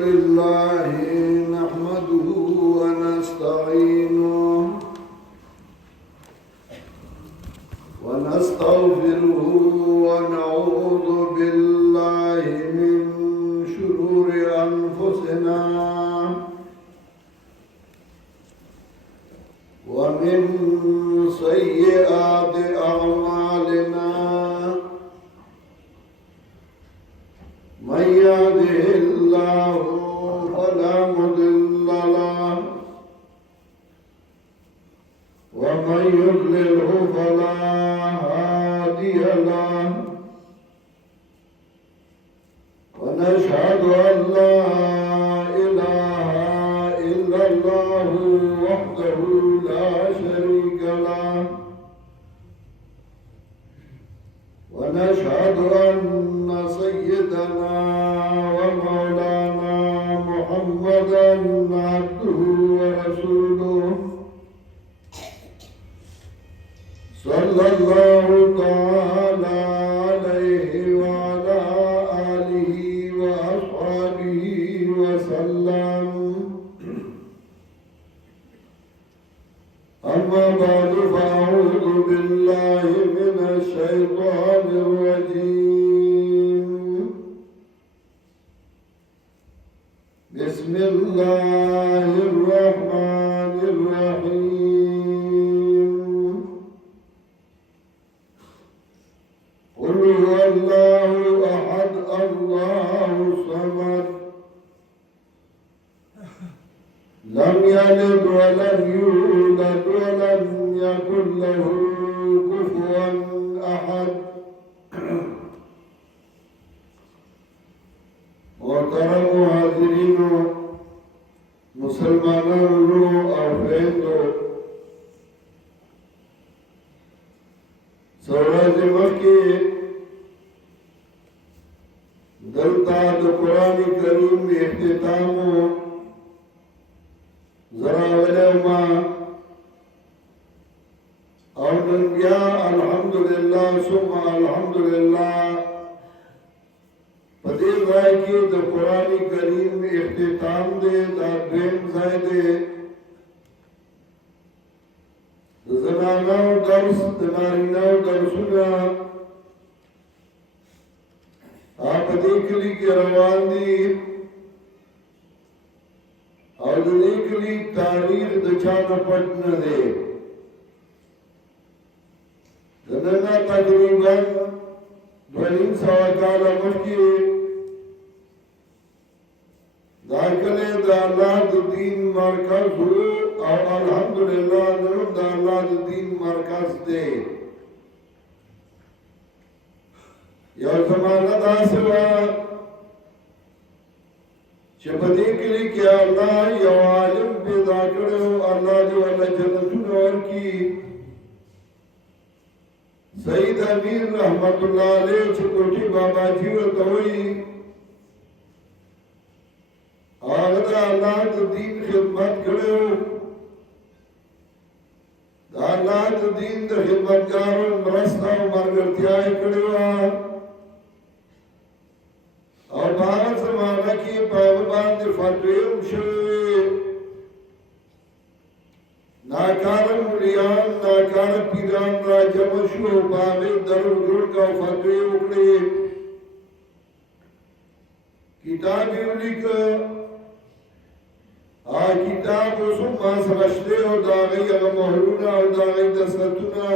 لله نحمده ونستعينه ونستغفره ونعوذ بالله من شرور أنفسنا ومن سيئات أعمالنا من يهده الله فلا مضل له ومن يضلله فلا هادي له ونشهد أن لا إله إلا الله وحده لا شريك له ونشهد أن سيدنا ومولانا محمدا عبده ورسوله صلى الله تعالى عليه وعلى آله وأصحابه وسلم أما بعد فأعوذ بالله من الشيطان الرجيم بسم الله الرحمن الرحيم قل هو الله أحد الله الصمد لم يلد ولم يولد ولم يكن له كفوا أحد محترم حاضرین مسلمانانو او خویندو سورج مکی دلتا د قرآن کریم اختتامو ذرا ولوما او نن بیا الحمدللہ ثم الحمدللہ پدې ځای کې د قرآن کریم اختتام دې دا دویم ځای دې د زنانو درس د نارینه‌و درسونه په دې کلي کې روان دي او د دې کلي تاریخ د چا نه پټ نه دی د نن تقریبا 200 کاله مخکې دا کلی د الله د دین مرکز او الحمدلله نن د الله د دین مرکز دی یو زمانه داسې وه چې په دې کلي کې الله یو عالم پیدا کړی و الله دې ورله جنتونه ورکړي سید امیر رحمت الله علیه چې کوټي بابا جی ورته وایي هغه د الله د دین خدمت کړی و د الله د دین د خدمتګارو مرسته او ملګرتیا یې کړې وه او په هغه زمانه کې په هغه باندې فتوې هم شوې وې ناکاره ملیان ناکاره پیران را جمع شو په هغې درو جوړ کړه او فتوې وکړې کتاب یې ولیکه کتاب اوس هم ما سره شته او د هغې هغه مهرونه او د هغې دستخطونه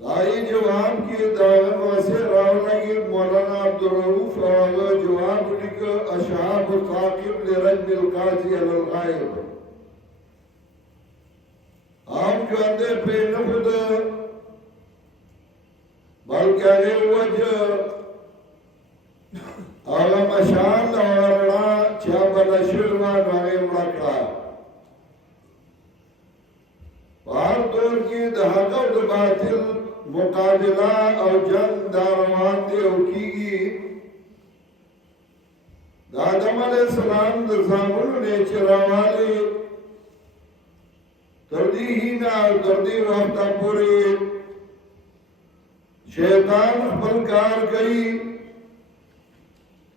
د هغې جواب کې د هغه مؤثر راولګېد مولانا عبدالرؤف او هغه جواب ولیکه اشهاب الثاقب لرجم القاضي علی الغایب عام ژوندی پرې نه ښوده بلکې هغې وجه هغه مشال او رڼا چې بله شوې وه نو هغې مړه کړه په هر دور کې د حق او د باطل مقابله او جنگ دا روان دی او کېږي د آدم علیه السلام د زامنو نه چې راوالې تر دې هینه او تر دې وخته پورې شیطان خپل کار کوي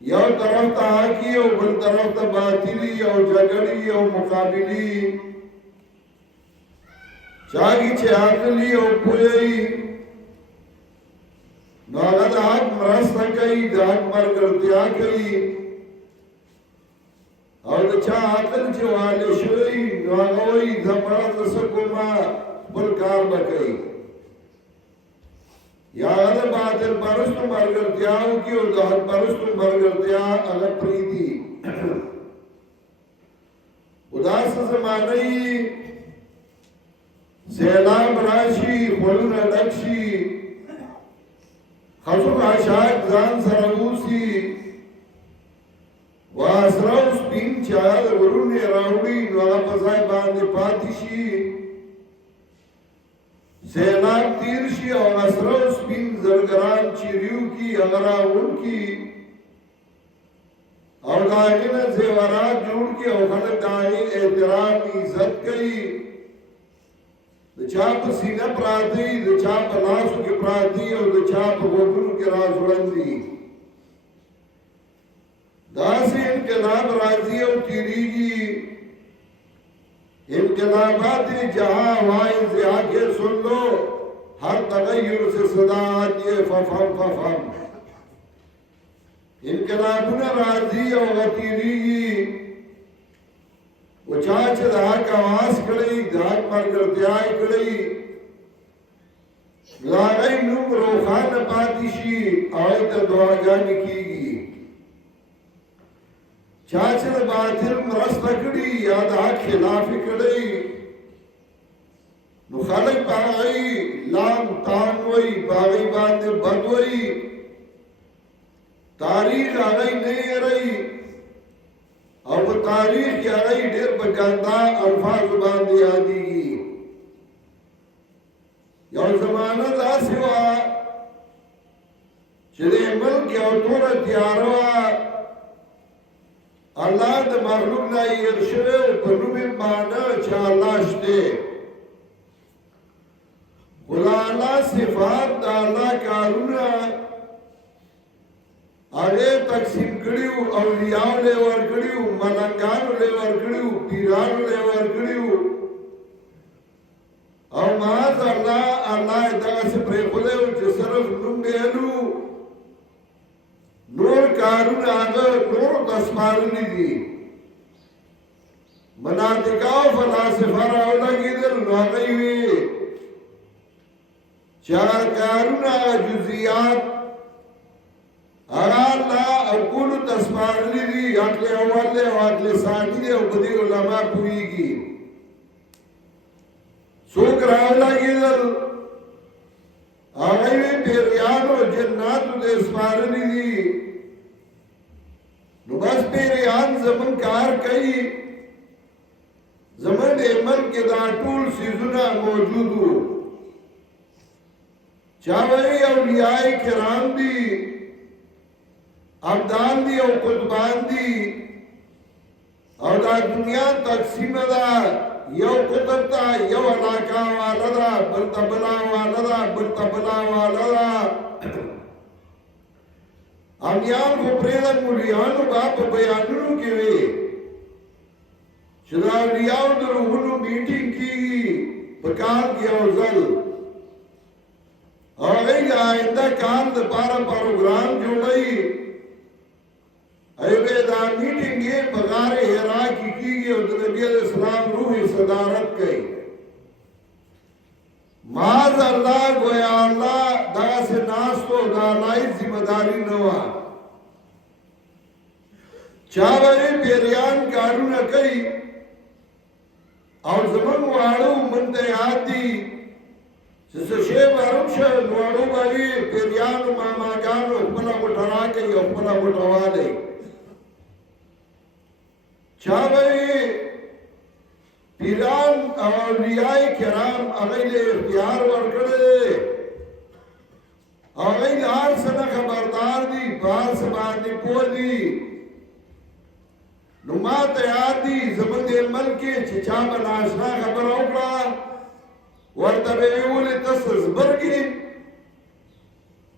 یو طرف ته حقی او بل طرف ته باطلی او جګړې او مقابلې چاګي چې عقلی او پوهی نو هغه د حق مرسته کوي د حق ملګرتیا کوي او د چا عقل چې والي شوی نو هغه وایي زه مړه د څه کومه خپل کار به کوي یا هغه د باطل پرستو ملګرتیا وکړي او د حق پرستو ملګرتیا هغه پرېږدي خو داسې زمانه یي سیلاب راشي خولونه ډک شي ښځو عاشق ځان سره بوسي واسره او سپین چې هغه د غرونې راوړي نو هغه په ځای باندې پاتې شي سیلاب تیر شي او اسره او سپین زرګران چیریو کی هغه راوړ کی او د هغې نه زیورات جوړ کی او خلک د هغې احترام عزت کوي د چا په سینه پراته دي د چا په لاسو کې پراته دي او د چا په غوږونو کې راځوړند دي داسې انقلاب راځي او تیریږي انقلابات جہاں وائز آگے سن لو ہر تغیر سے صدا آتی ہے ففم ففم انقلابنا راضی او غتیریگی وچاچ دا حق آواز کڑی دا حق مرگردیائی کڑی لاغی نوم روخان پاتیشی آئی تا دعاگانی کی گی چاچه د باطل مرسته کړي یا د حق خلاف کړي نو خلک باغی لام تان وای باغی باندې بد وای تاریخ هغه نه رہی او په تاریخ کې هغه ډېر بګندا الفاظ باندې یادېږي یو زمانہ داسې وه چې د ملک یو توره تیاره وه الله د مخلوق نه هیر شوی په نوم یې مانه چې الله شته خو د الله صفات د الله کارونه هغې تقسیم کړي وو اولیاو له ورکړي وو ملنګانو له ورکړي وو پیرانو له ورکړي وو او معاذ الله یې دغسې پرېښودی وو چې صرف نوم ویلو نور کارونه هغه نورو ته سپارلي دي مناطقه او فلاسفه راولګېدل نو هغوی وي چې هغه کارونه هغه جزئیات هغه الله عقولو ته سپارلي دي عقل اول دی او عقل ثاني دی او په دې علما پوهېږي څوک راولګېدل هغوی وي پیریانو جناتو ته سپارلي دي نو بس پیریان زمون کار کوي زمون د ملک کې دا ټول څیزونه موجود وو چا وایي اولیاء کرام دي ابدال دي او قطبان دي او دا دنیا تقسیم ده یو قطب ته یو علاقه والا ده بل ته بلا والا ده بل ته بلا والا ده امیان کو پریدن مولیانو باپ بیانونو کی وی چدا اولیاء در روحونو میٹنگ کی پکار کی اوزل اور غیر آئندہ کار دا پارا پروگرام جوڑائی ایوے دا میٹنگ یہ بغار حرا کی گئی اور نبی علیہ السلام روح صدارت کئی معاذ اللہ گویا اللہ دا سے ناس تو دا لائی ذمہ داری نوا چاوری پیریان کارونه کوي او زمون واړو منته یاد دي چې څه شی وروم شه واړو باندې پیریانو ماماګانو خپل غټرا کوي او خپل غټواله چاوری پیران او اولیاء کرام هغه له اختیار ورکړي هغه هر څه خبردار دي بار څه باندې پوه دي نو ما ته یاد دي زمونږ د ملک کې چې چا به ناشنا خبره وکړه ورته به یې ویلې ته زبرګې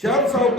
400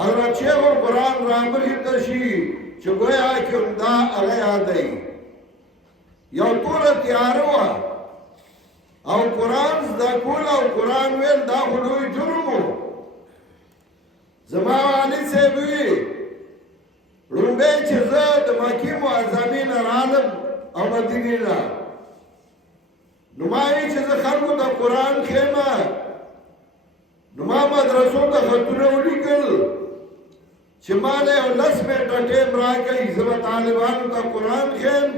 حضرت شیخ القرآن رامخی تشی چه گویا کم دا اغی آدائی یو طول تیارو او قرآن زده کول او قرآن ویل دا خلوی جرمو زما والی سیبوی رنبه چه زه د مکی معظمین رالم او مدینی را نمایی چه زه خلقو دا قرآن خیمه نما مدرسو دا خطونه ولیکل چه ماله او لس میٹا ٹیم را کئی زما طالبانو دا قرآن خیم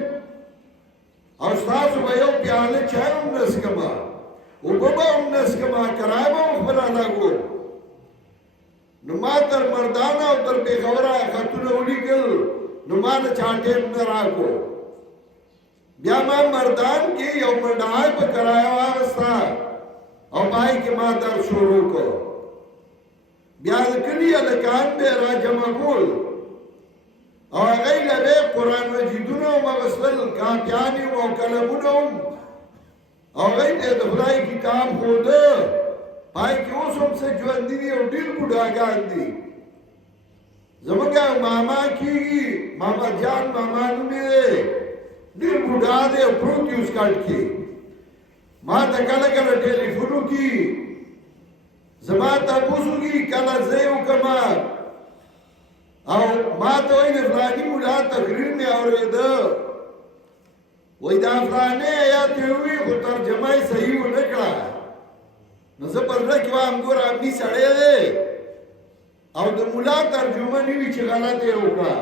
او ستاسو به یو پیاله چای هم نسکما اوبه به هم نسکما کرای به هم خپله لګو نو ما تر مردانه او تر پېښوره خطونه ولیکل نو ما نه چا ټیم نه راکو بیا ما مردان کې یو منډای په کرایه واغسته او پای کې ما درس شروع کړ بیا د کلي هلکان به یې راجمع کول او هغه یې به قرآن مجیدونه هم اغوستل کاپیانې او قلمونه هم او هغه یې د خدای کتاب ښوده پای کې اوس هم څه ژوندي دي او ډېر بوډاګان دي زموږ ماما کېږي ماما جان ماما نوم یې دی ډېر بوډا دی او پروت یې اوس کټ کې ما ته کله کله ټلیفون وکړي زما تپوس وکړي کله زه یې وکړمه او ما ته وایي د فلاني ملا تقریر مې اورېده وایي دا فلانی ایات یې ووي خو ترجمه یې صحیح ونه کړه نو زه په زړه کې وایم ګوره امني سړی دی او د ملا ترجمه نه وي چې غلطه یې وکړه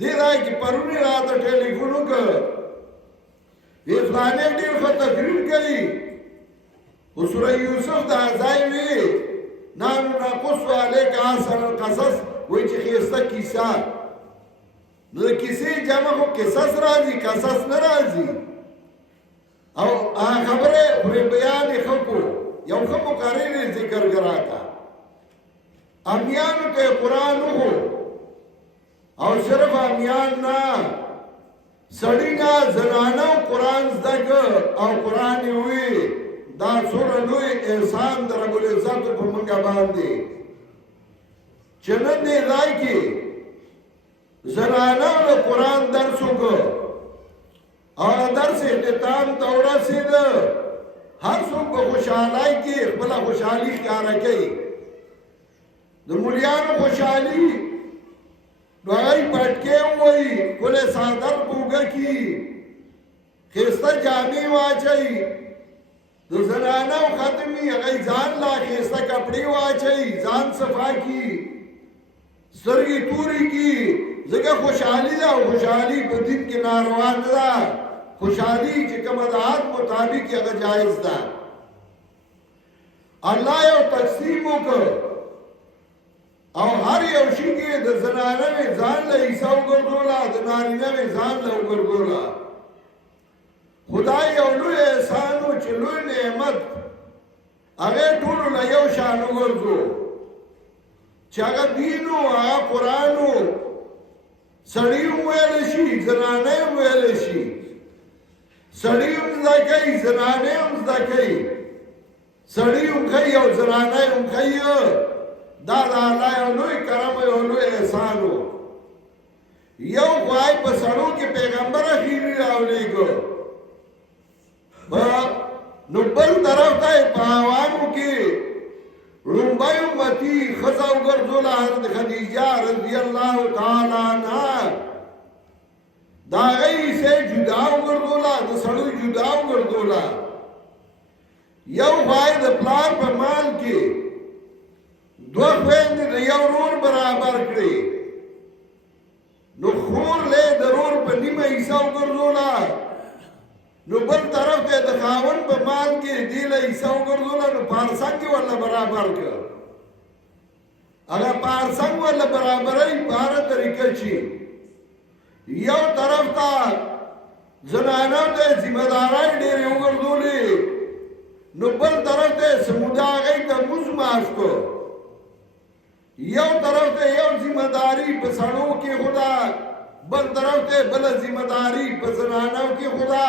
دې ځای کې پرون یې راته ټلیفون وکړ وی فلانی ډېر ښه تقریر کوي خو سوره یوسف دا ځای وي نحن نقص علیک احسن القصص وایي چې ښایسته کیسه نو د کیسې جمع خو قصص راځي قصص نه راځي او خبره پرې بیان یې ښه کو یو ښه مقرر یې ذکر کراته امیانو ته قرآن وښو او صرف امیان نه سړی نه زنانه قرآن زده کړ او قرآن یې ووي دا څومره لوی احسان د رب العزت په موږ باندې چې نن دې ځای کې زنانه د قرآن درس وکړ او درس اختتام ته ورسېده هر څوک په خوشحالۍ کې خپله خوشحالي ښکاره کوي د مولیانو خوشحالي نو هغوی پټکې ووایي ښکلی څادر په اوږه کي ښایسته جامې واچوي د زنانو ختمي هغوی ځان لا ښایسته کپړې واچوي ځان صفا کي سترګې تورې کي ځکه خوشحالي ده او خوشحالي په دین کې ناروا نه ده خوشحالي چې کومه د عادت مطابق هغه جایز ده الله یو تقسیم وکړ او هر یو شي کې د زنانه مې ځان له حصه وګرځوله د نارینه مې ځان له وګرځوله خدای یو لوی احسان و چې لوی نعمت هغې ټولو له یو شان وګرځو چې هغه دین و هغه قرآن و سړی هم ویلی شي زنانه هم ویلی شي سړی هم زده کوي زنانه هم زده کوي سړی هم ښایي او زنانه هم ښایي دا د الله یو لوی کرم یو لوی احسان و یو خدای په سړو کې پیغمبر اخیري راولېږه نو بل طرف ته په عوامو کې لومبۍ امتي ښځه وګرځوله حضرت خدیجه رضی الله تعالی عنها د هغې حصې جدا وګرځوله د سړو جدا وګرځوله یو خدای د پلار په مال کې دوه خویندې د یو ورور برابر کړې نو خور له د ورور په نیمه حصه وګرځوله نو بل طرف ته د خاوند په مال کې دی له حصه وګرځوله نو پارسنګ یې ورله برابر کړ هغه پارسنګ ورله برابرۍ په هره طریقه چې یو طرف ته زنانو ته ذمه دارۍ ډېرې وګرځولې نو بل طرف ته سموده هغې ته مزد معاف کړ یو طرف ته یو ذمه داري په سړو کې خدا بل طرف ته بل ذمه داري په زنانو کې خدا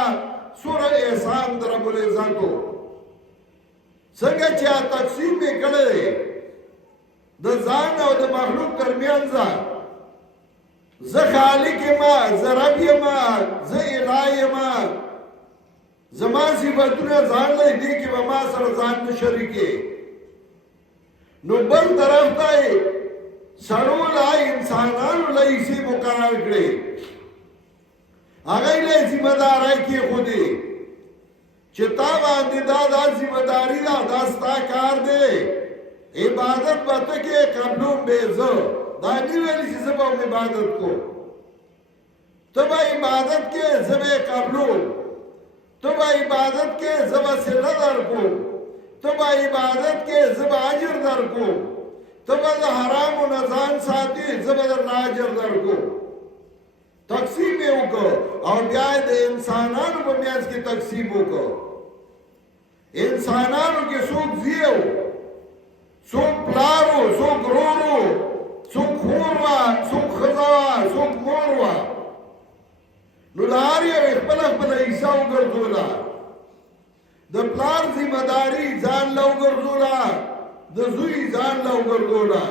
سوره احسان در رب العزت څنګه چې تقسیم یې کړی د ځان او د مخلوق ترمنځ زه خالق یم زه رب یم زه الهه یم زما صفتونه ځان لري دي کې به ما سره ځان نه شریکې نو بل طرف ته سړو لا انسانانو له یې مقرر کړي هغه له ذمہ دارای کې خو دي چې تا باندې دا ذمہ داری دا ستا کار دی عبادت پته کې قبلوم به زه دا دی ویلی چې زه به عبادت کو ته به عبادت کې زه به قبلوم ته به عبادت کې زه به صله درکو ته به عبادت کې زه به اجر درکو ته به د حرامو نه ځان ساتي زه به درنه اجر درکو تقسیم یې وکړو او بیا د انسانانو په منځ کې تقسیم وکړو انسانانو کې څوک زیو څوک پلارو څوک رورو څوک خور وه څوک ښځه وه څوک مور وه نو د هر یو خپله خپله حصه وګرځوله د پلار ذمه داري ځان له وګرځوله د زوی ځان له وګرځوله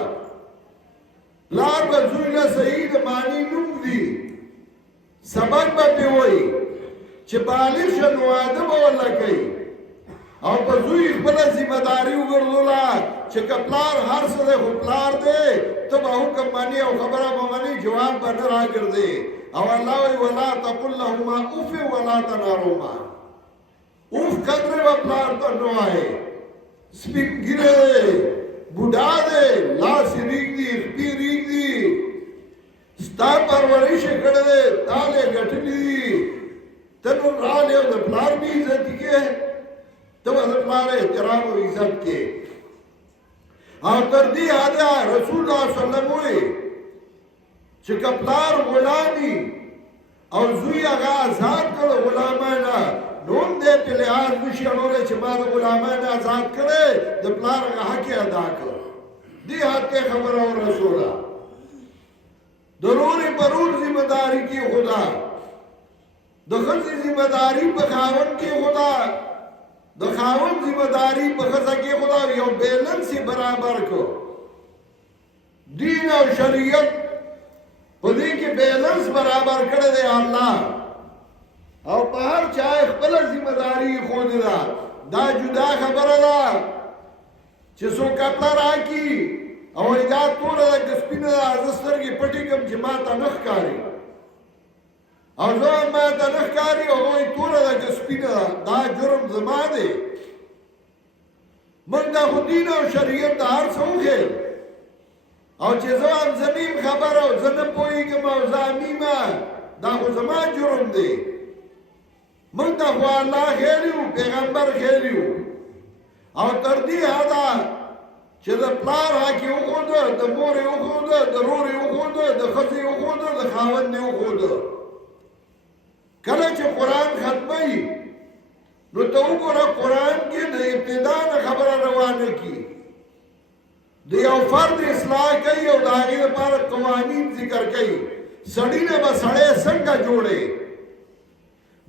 پلار به زوی له صحیح د معنی نوم دي سبق به پې وایي چې بالغ شه نو واده به ورله کوي او په زوی خپله ذمه داري وګرځوله چې که پلار هر څه دی خو پلار دی ته به حکم منې او خبره به منې جواب به نه راګرځې او الله وی ولا تقل لهما اف ولا تنهرهما اوف قدر و پلار ته نه وایې سپین ګیره دی بوډا دی لاس یې ریږدي خپې ریږدي ستا پرورش یې کړی دی تال یې ګټلي دي ته نو راغلې او د پلار بې عزتي کې ته به د پلار احترام او عزت کې او تر دې حده رسول الله صلی الله علیه وسلم وایي چې که پلار غلامي او زوی هغه آزاد کړه غلامانه نو هم دی پې لحاظ نشي اړولی چې ما د غلامانه آزاد کړی د پلار هغه حق یې ادا کړ دې حد کې خبره ورسوله د رورې په رور ذمه داري کې خدا د ښځې ذمه داري په خاوند کې خدا د خاوند ذمه داري په ښځه کې خدا یو بیلنس یې برابر کړ دین او شریعت په دې کې بیلنس برابر کړی دی الله او په هر چا خپله ذمه داري ښودله دا جدا خبره ده چې څوک کپړه راکړي او دا توره ده که سپینه ده زه سترګې پټې کړم چې ما ته نه ښکاري او زه ما ته نه ښکاري او هغوی توره ده که سپینه ده دا جرم زما دی موږ دا خو دین او شریعت د هر څه وښیل او چې زه هم زمیم خبره او زه نه پوهېږم او زه امیمه دا خو زما جرم دی موږ ته خو الله ښیلي وو پیغمبر ښیلي وو او تر دې حده چې د پلار حق یې وښوده د مور یې وښوده د رور یې وښوده د ښځې یې وښوده د خاوند یې وښوده کله چې قرآن ختموي نو ته وګوره قرآن کې د ابتدا نه خبره روانه کي د یو فرد اصلاح کوي او د هغې لپاره قوانین ذکر کوي سړي نه به سړی څنګه جوړی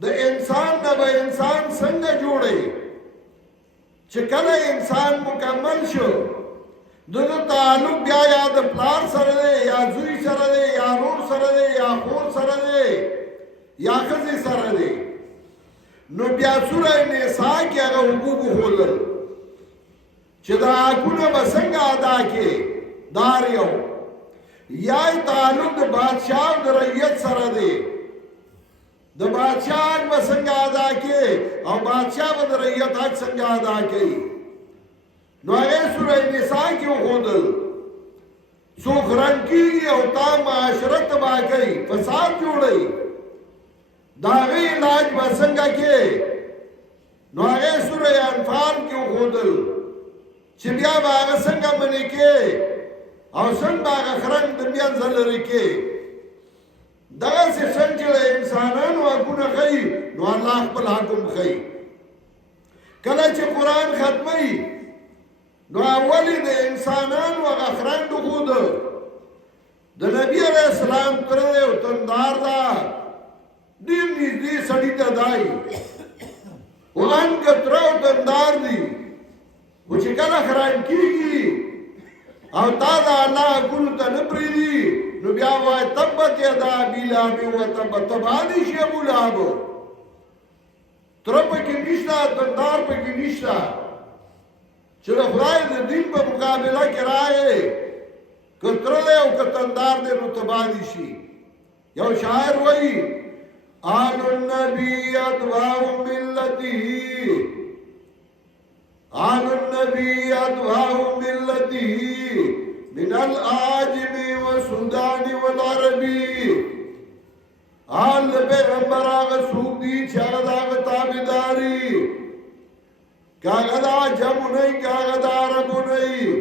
د انسان نه به انسان څنګه جوړی چې کله انسان مکمل شو د تعلق بیا یا د پلار سره دی یا زوی سره دی یا رور سره دی یا خور سره دی یا ښځې سره دی نو بیا سوره نساء کې هغه حقوق وښودل چې دا حقونه به څنګه ادا کړې دار یو یا تعلق د بادشاه او د رعیت سره دی د بادشاه حق به څنګه ادا کړې او بادشاه به د رعیت حق څنګه ادا کوي نو هغې سوره نساء کې وښودل څوک رنګ کېږي او تا معاشره تباه کوي فساد جوړوي د هغې علاج به څنګه کې نو هغې سوره انفال کې وښودل چې بیا به هغه څنګه منې کې او څنګه به هغه خرنګ د منځه لرې کې دغسې څنګه چې د انسانانو حقونه ښیي نو الله خپل حکم ښیي کله چې قرآن ختموي نو اول د انسانانو هغه خرنګ وښوده د نبي علیه السلام تره دی او تندار ده ډېر نږدې سړي ته دی وانګه تره او تندار دي خو چې کله خرنګ کېږي او تا دا الله حقونو ته نه پرېږدي نو بیا وایي تبت یدا ابي لهب وتب تباه دې شي ابو لهب تره پکې نشته تندار پکې نشته چې د خدای د دین په مقابله کې راغی که تره دی او که تندار دی نو تباه دې شي یو شاعر وایي آل النبی ادواء ملتی آل النبی ادواء ملتی من العاجم والسودان والعربی آل پیغمبر آغا سوک دی چاگد آغا تابداری کاغد آجم نہیں کاغد عرب نہیں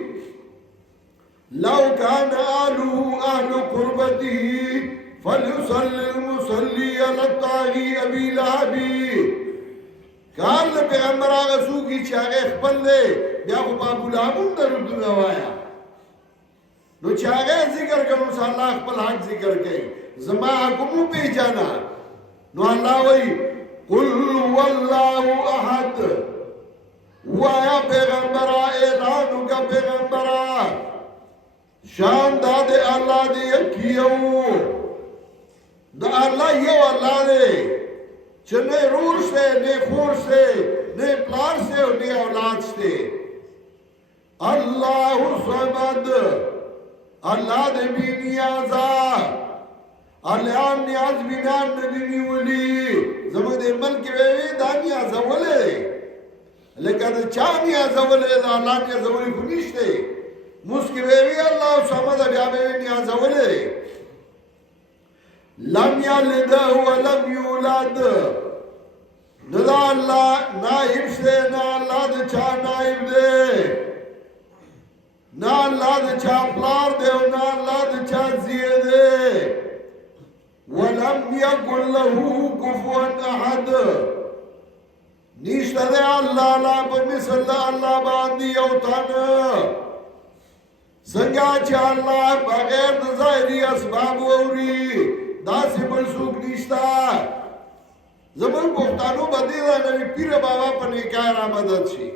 لو کان آلو اہل قربتی فلیصلی المصلی علی الطاغی ابی لہبی کال د پیغمبر هغه څوک چې هغه خپل دی بیا خو په ابو لهب هم درودونه وایه نو چې هغه ذکر کوي نو الله خپل حق ذکر کوي زما حق مو پیژانا نو الله وایي قل هو الله احد وایا پیغمبر اعلان وکړه پیغمبر شان داد الله دې یکیو دا الله یو الله دی چې نه رور شته نه خور شته نه پلار شته او نه اولاد شته الله صمد الله دې بی نیازا الله نیاز بنا ندی ولی زموږ د ملک وی دا نیاز ولې لکه دا چا نیاز ولې دا الله نیاز ولې خو نشته مسکی وی الله صمد بیا به نیاز ولې لم یلد ولم یولد ندا اللہ نائب سے نا اللہ دا چا نائب دے نا اللہ دا چا پلار دے نا اللہ دا چا زیے دے ولم یکن لہو کفوان احد نیشتہ دے اللہ لا بمثل اللہ باندی اوتان سنگا چا اللہ بغیر دا ظاہری اسباب ووری دا سی بلسوک نیشتا زمان پختانو بدی دا نوی پیر بابا پا نکای را مدد شی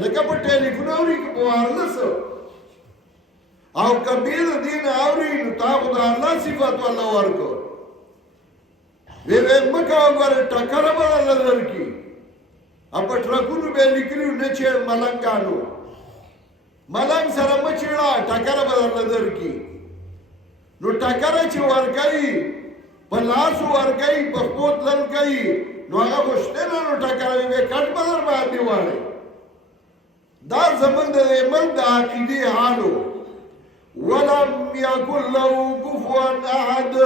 لکه پا ٹیلیفون آوری که پا وارلسو او کبیر دین آوری نو تا خدا اللہ صفت والا ورکو وی مکاو گوار ٹکر بڑا لدر کی اپا ٹرکونو بے لکلیو نچه ملنگانو ملنگ سر مچیڑا ٹکر بڑا لدر کی نو ٹکر چه ورکای پلاسو ورکای پخپوت لنکای نو آگا خوشتینا نو ٹکراوی بے کٹ بدر باندی والے دا زمن دا ملک دا عقیدی حالو ولم یکن لہو کفوان احد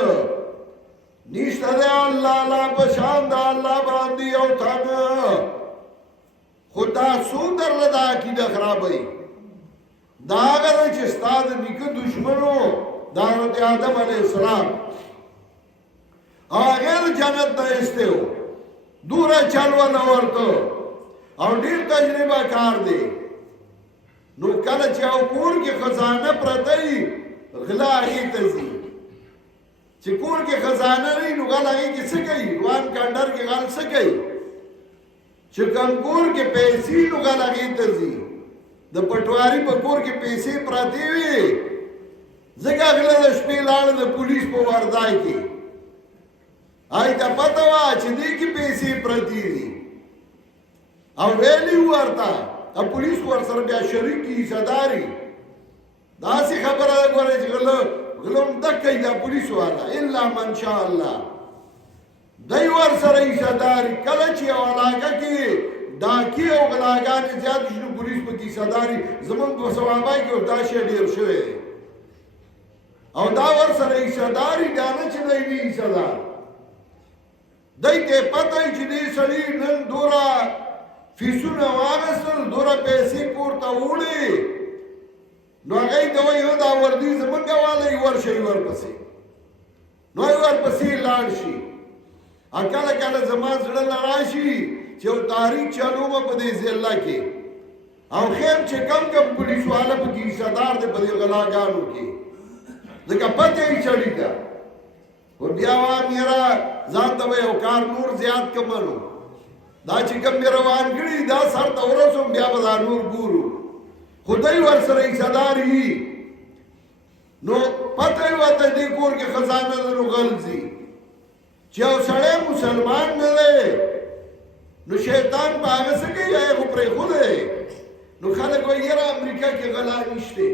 نیشتا دے اللہ لا بشان دا اللہ باندی اوتان خدا سو در لدا عقیدہ خرابی دا اگر چستاد نکو دشمنو دا حضرت آدم علیہ السلام آغیر جنت نایستے ہو دورا چلو نورتو او ډیر تجربه کار دی نو کله چې او کور کې خزانه پرته وي غلا هغې ته ځي چې کور کې خزانه نه وي نو غل هغې کې څه کوي روان کانډر کې غل څه کوي چې کوم کور کې پیسې نو غل هغې ته ځي د پټواري په کور کې پیسې پرتې وي ځکه غله د شپې لاړه د پولیس په وردای کې آئی تا پتا وا چې دې کې پیسې پرتی دي او ویلی ورتا او پولیس ور سره بیا شریک کی صداري دا سي خبره غوړې چې غلم دکې دا پولیس والا الا من شاء الله دای ور سره صداري کله چې علاقه کې ډاکی او غلاګان زیات شنو پولیس په کې صداري زمون په ثوابای کې دا شی ډیر شوی او دا ور سره صداري دا نه چې دی صدار دای ته پته چې دې سړی نن دورا فیسونه واغسل دورا پیسې پورته وړي نو هغه دوی یو دا وردی زمونږ والي ورشي ورپسې نو ورپسې لاړ شي اکاله کله زمان زړه لراشي چې او تاریخ چالو په دې ځلا کې او خیر چې کم پولیس والا په کې صدر دې په غلاګانو کې ځکه پته یې چړی دا ور بیا وا میرا ځان ته یو کار نور زیات کمنو دا چې کوم روان کړي دا سر ته ورسوم بیا به نور ګورو خدای ورسره حصدار وي نو پته یې ورته دې کور کې خزانه ده نو غلځي چې یو سړی مسلمان نه دی نو شیطان په هغه څه کوي یا یې خو پرېښودی نو خلک وایي یاره امریکا کې غلا نشته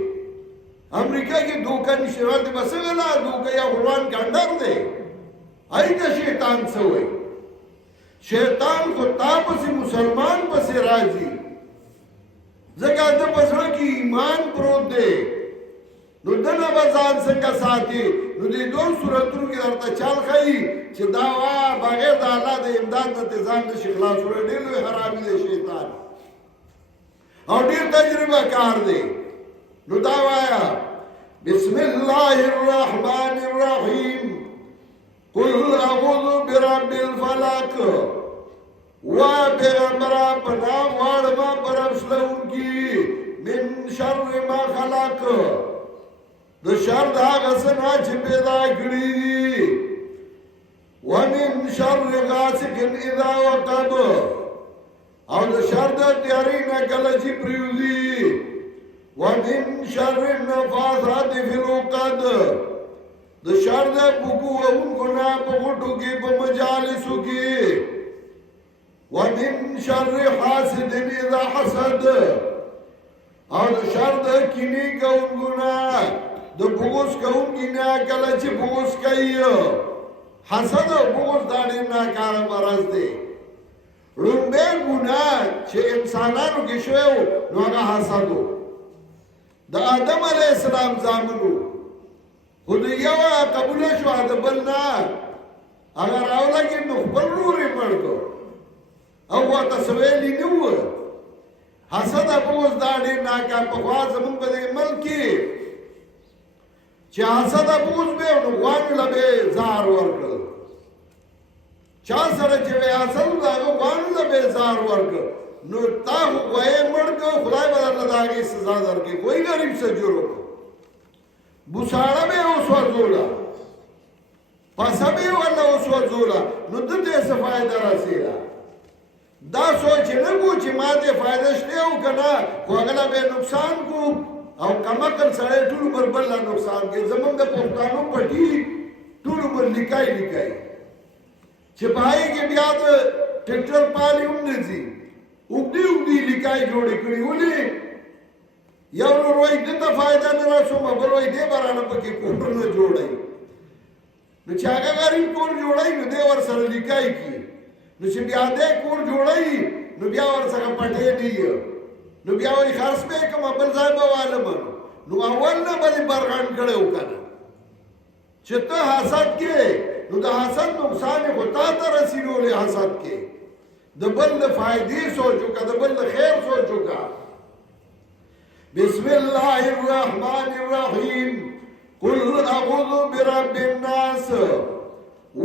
امریکا کې دوکه نشته ورته به څه غلا دوکه یا قرآن کانډر دی هلته شیطان څه وایي شیطان خو تا پسې مسلمان پسې راځي ځکه ده په زړه کې ایمان پروت دی نو دنه به ځان څنګه ساتي نو دې دوه صورتونو کې درته چال ښایي چې دا وا بغیر د الله د امداد نه ته ځان نشي خلاصولی ډېر لوی حرامي دی شیطان او ډېر تجربه کار دی نو دا وایا بسم الله الرحمن الرحیم قل اعوذ برب الفلق وا پیغمبرا پناه غواړم په رب شلونکي من شر ما خلق د شر د هغه څه نه چې پیدا کړي دي ومن شر غاسق اذا وقب او د شر د تیارې نه کله چې پرېوځي ومن شر النفاثات فی العقد د شر د بوکو وهونکو نه په غوټو کې په مجالسو کې ومن شر حاسد اذا حسد او د شر د کینې کوونکو نه د بغض کوونکي نه کله چې بغض کوي حسد او بغض دا ډېر ناکاره مرض دی لومبی ګناه چې انسانانو کې شوی نو هغه حسد و د آدم علیه السلام زامن و خو د یوه قبوله شوه د بل نه هغه راولګېد نو خپل ورور یې مړ کړ او ورته څه ویلي نه وه حسد او بغض دا ډېر ناکاره پخوا زمونږ په دې ملک کې چې حسد او بغض به نو غوانو له به زهر ورکړل چا سره چې وی حسد د هغه غوانو له به زهر ورکړل نو تا خو غوی مړ کړ خدای به درله د هغې سزا درکړي کوئی غریب څه جوړ کړو بوساړه به یې وسوځوله پسه به یې ورله وسوځوله نو ده ته یې څه فایده رسېده دا سوچ نه کو چې ما دې فایده شته او که نه خو هغه له به نقصان کو او کمکل سړی ټول عمر بل له نقصان کوي زمونږ د پښتانو پټي ټول عمر لیکای چې په هغې کې بیا د ټریکټر پالې هم نه ځي اوږدې اوږدې لیکای جوړې کړي ولې یو نور وایي ده ته فایده نه رسومه بل وایي دې به رانه پکې کور نه جوړوي نو چې هغه غریب کور جوړوي نو دی ورسره لیکای کړي نو چې بیا دې کور جوړوي نو بیا ورسره پټې نه نو بیا وایي خرڅ به یې کړم بل ځای به والم نو اول نه به دې برغان کړی و که نه چې ته حسد کې نو د حسد نقصان یې خو تا ته رسېدلی حسد کې د بل د فائدې سوچ وکړه د بل د خیر سوچ وکړه بسم الله الرحمن الرحیم قل اعوذ برب الناس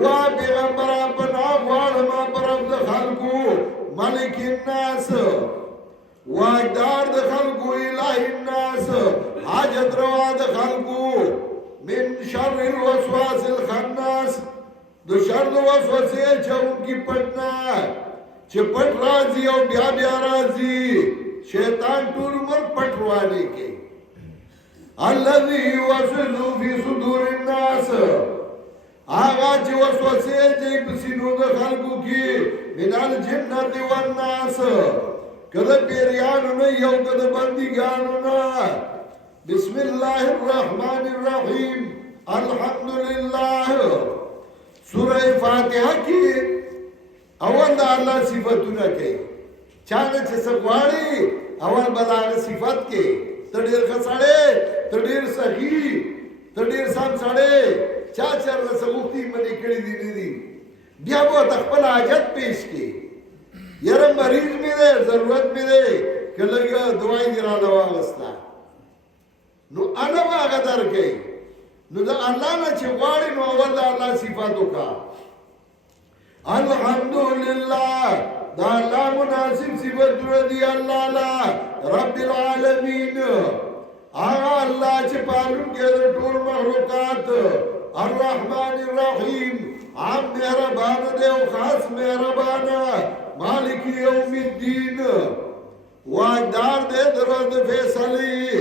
وا پیغمبره پناه غواړم په رب د خلکو ملک الناس واقدار د خلکو اله الناس حاجت روا د خلکو من شر الوسواس الخناس د شر د وسوسې چونکي پټنا چې پټ راځي او بیا بیا راځي شیطان ټول عمر پټ روانې کې الذي يوسوس في صدور الناس هغه چې وسوسې چې په سینو د خلکو کې من الجنة والناس کله پیریانو نه یو کده بندګانو نه بسم الله الرحمن الرحیم الحمد لله سوره فاتحه کې اول د الله صفاتونه کوي چانه چې څه غواړي اول به د هغه صفت کې ته ډېر ښه سړی ته ډېر سخي ته ډېر سم سړی چا چېرته څه غوښتي منې کړي دي نه دي بیا به ورته خپل حاجت پیش کړي یاره مریض مې دی ضرورت مې دی که لږه دوايي دې رانه واغسته نو انا به هغه درکوي نو د الله نه چې غواړي نو اول د الله صفات وکړه الحمدلله دا الله مناسب صفتونه دي الله لا رب العالمین هغه الله چې پالونکی د ټول مخلوقات الرحمن الرحیم عام مهربان دی او خاص مهربان مالک یوم الدین واقدار دے درود فیصلی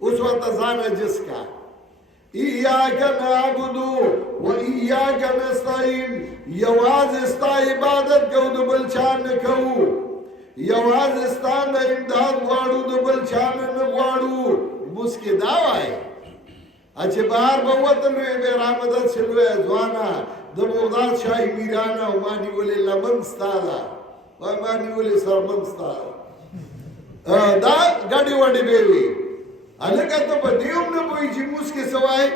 اس وقت ځان جس کا ایاک نعبد و ایاک نستعین یواز استا عبادت کو د بل چا نه کوو یواز استا نه امداد غواړو د بل چا نه غواړو مسکه دا وای اچھے بار بوتن وی به رامدت شلوه ځوانا د بغداد شاهي میرانه او مانی ولې لمن ستاله وای مانی ولې سرمن ستاله دا ګډي وډي به وی الګا ته په دیوم نه وای چې مسکه سوای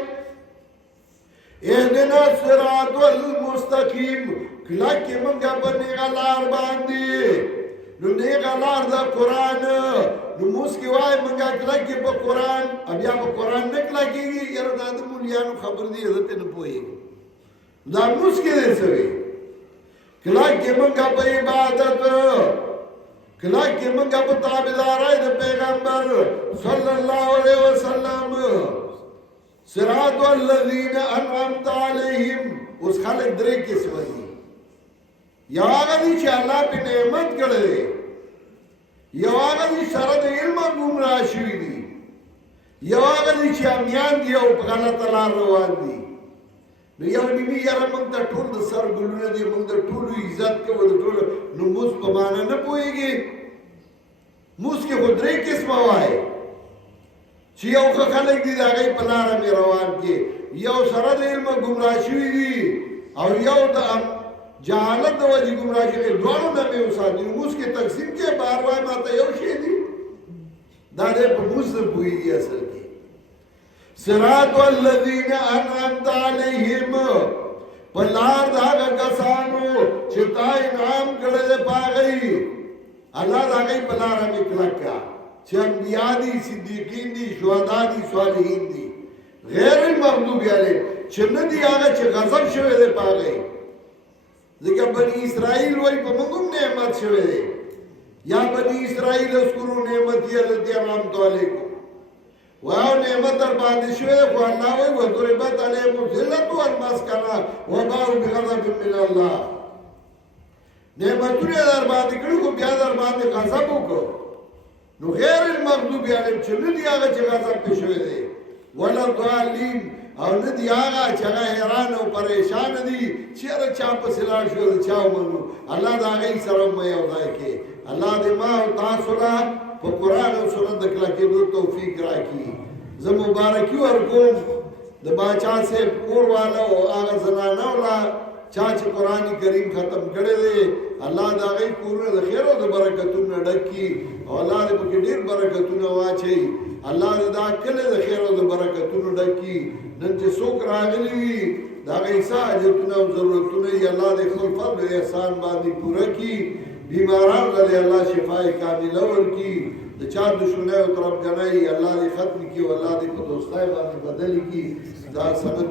اهدنا الصراط المستقيم کله کې مونږه باندې غلار باندې نو نه غلار دا قران نو مسکه وای مونږه کله کې په قران بیا په قران نه کله کېږي یره د مولیانو خبر دی عزت نه پوي دا مسکه دې سوي کله کې مونږه په عبادت کله کې مونږه په تابعدارای د پیغمبر صلی الله علیه وسلم صراط الذین انعمت علیهم اوس خلک درې کې سوي یا هغه چې الله په نعمت کړی یا هغه چې سره د علم ګمراه شوی دي یا هغه چې امیان دي او په غلطه لار روان دي نو یو نیمه یاره موږ د ټول د سر ګلونه دي موږ د ټولو عزت کوو د ټولو نو موږ په معنا نه پوهېږي موږ کې خو درې قسمه وایي چې یو خلک دي د هغې په لاره مې روان کې یو سره د علم ګمراه شوي دي او یو د جهالت د وجې ګمراه شوي دواړو نه مې وساتي نو موږ کې تقسیم کې بار وایي ماته یو شی دي دا دی په موږ نه پوهېږي اصل کې صراط الذین انعمت علیهم په لار د هغه کسانو چې تا انعام کړی دی په هغې الله د هغې په لاره مې کلک کړه چې انبیا دي صدیقین دي شهدا دي صالحین دي غیر المغضوب علیهم چې نه دي هغه چې غضب شوی دی په هغې ځکه بني اسرائیل وایي په موږ هم نعمت شوی دی یا بني اسرائیل اذکروا نعمتي التي انعمت علیکم واو نعمت در باندې شوی خو الله وایي وضربت علیهم الذلة والمسکنة وباءوا بغضب من الله نعمتونه در باندې کړي خو بیا در باندې غضب وکړو نو غیر المغضوب علیهم چې نه دي هغه چې غضب پې شوی دی ولا ضالین او نه دي هغه چې هغه حیران او پریشان دي چېرې چا پسې لاړ شو د چا ومنو الله د هغې سره مه یو ځای کې الله دې ما او تاسو له په قرآن او سنت د کلکېدو توفیق راکړي زه مبارکي ورکوم د باچا صاحب کور والا او هغه زنانو له چا چې قرآن کریم ختم کړی دی الله د هغې کورونه د خیر او د برکتونو ډک کړي او الله دې پکې ډېر برکتونه واچوي الله دې دا کلی د خیر او د برکتونو ډک کړي نن چې څوک راغلي وي د هغې څه حاجتونه او ضرورتونه یې الله دې خپل فضل او احسان باندې پوره کړي بیماران له الله شفای کامله ورکړي د چا دشمنۍ او طرفګنۍ الله دې ختم کړي او الله دې په دوستۍ باندې بدل کړي دا سندونه